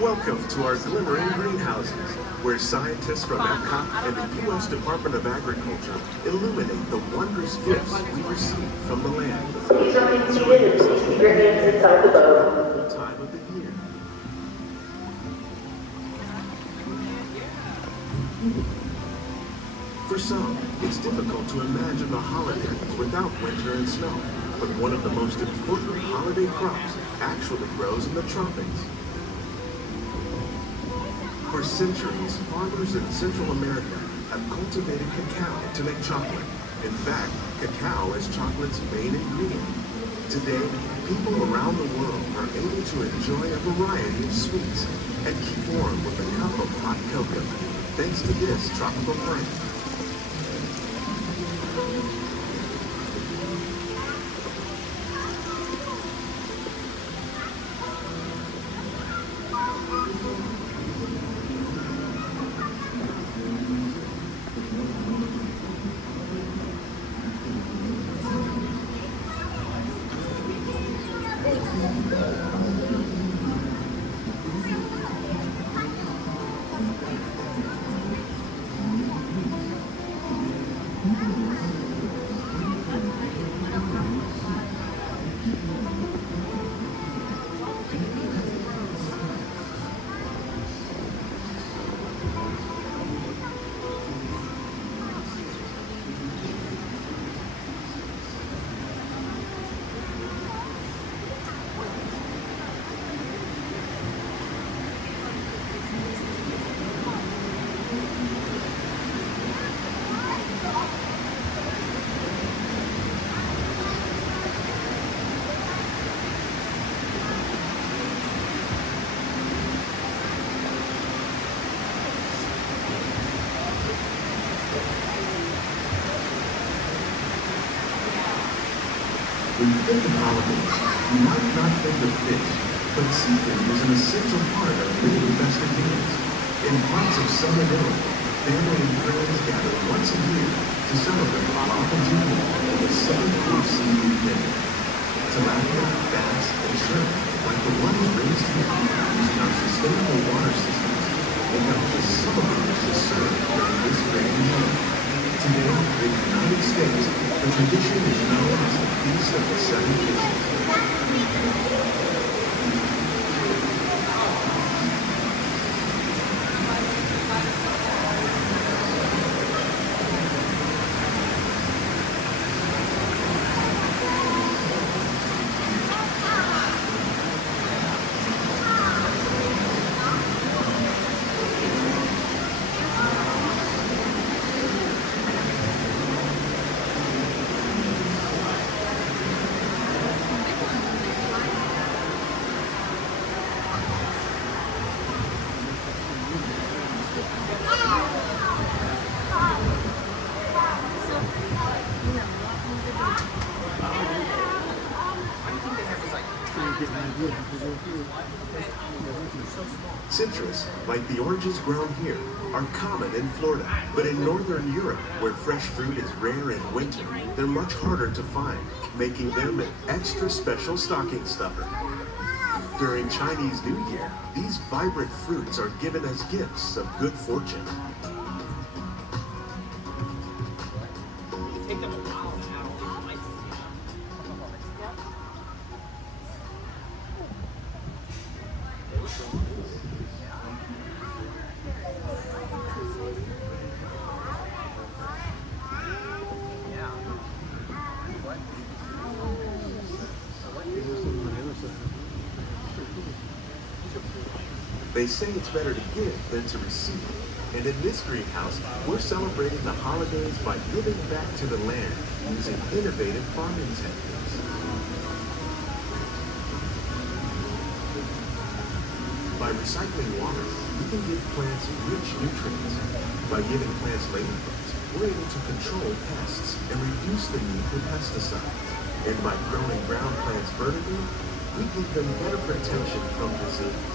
Welcome to our Glimmering Greenhouses, where scientists from EPCOT and the U.S. Department of Agriculture illuminate the wondrous gifts we receive from the land. Please remain seated and please keep your hands inside the boat. Time of the year. For some, it's difficult to imagine the holidays without winter and snow, but one of the most important holiday crops actually grows in the tropics. For centuries, farmers in Central America have cultivated cacao to make chocolate. In fact, cacao is chocolate's main ingredient. Today, people around the world are able to enjoy a variety of sweets and keep warm with a cup of hot cocoa, thanks to this tropical plant. When you think of holidays, you might not think of fish, but seafood is an essential part of many festive meals. In parts of southern Italy, family and friends gather once a year to celebrate L'Apertura, the seven-course seafood dinner. Tilapia, bass, and shrimp, like the ones raised here, using our sustainable water systems, make up just some of the dishes served during this grand meal. Today, in the United States, the tradition is known as the Feast of the Seven Fishes. Citrus, like the oranges grown here, are common in Florida, but in Northern Europe, where fresh fruit is rare in winter, they're much harder to find, making them an extra special stocking stuffer. During Chinese New Year, these vibrant fruits are given as gifts of good fortune. They say it's better to give than to receive. And in this greenhouse, we're celebrating the holidays by giving back to the land using innovative farming techniques. By recycling water, we can give plants rich nutrients. By giving plants rainfalls, we're able to control pests and reduce the need for pesticides. And by growing ground plants vertically, we give them better protection from disease.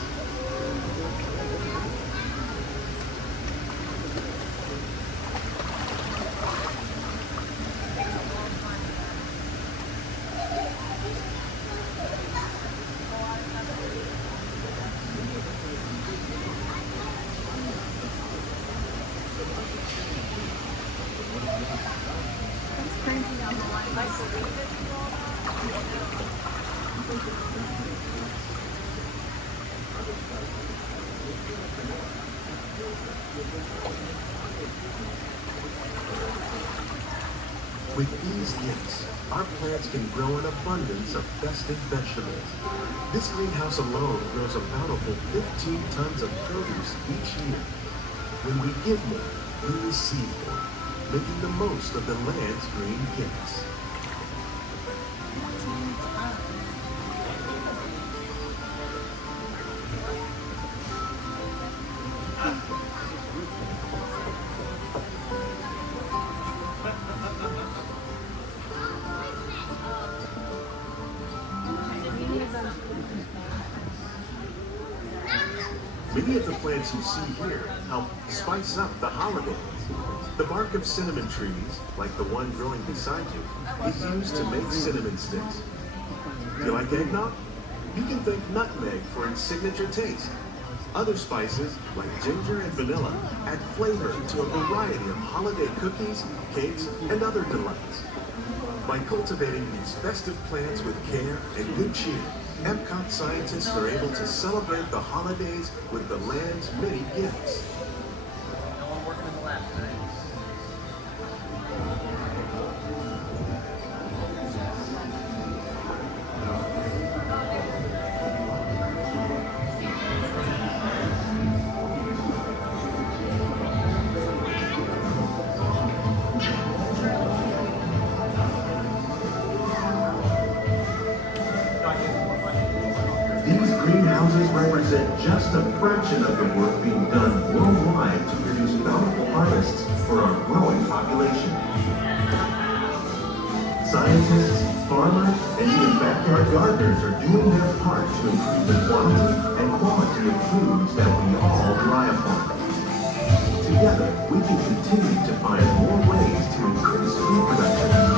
With these gifts, our plants can grow an abundance of festive vegetables. This greenhouse alone grows a bountiful 15 tons of produce each year. When we give more, we receive more, making the most of the land's green gifts. Many of the plants you see here help spice up the holidays. The bark of cinnamon trees, like the one growing beside you, is used to make cinnamon sticks. Do you like eggnog? You can thank nutmeg for its signature taste. Other spices, like ginger and vanilla, add flavor to a variety of holiday cookies, cakes, and other delights. By cultivating these festive plants with care and good cheer, EPCOT scientists are able to celebrate the holidays with the land's many gifts. No one working in the lab tonight. These greenhouses represent just a fraction of the work being done worldwide to produce bountiful harvests for our growing population. Scientists, farmers, and even backyard gardeners are doing their part to improve the quantity and quality of foods that we all rely upon. Together, we can continue to find more ways to increase food production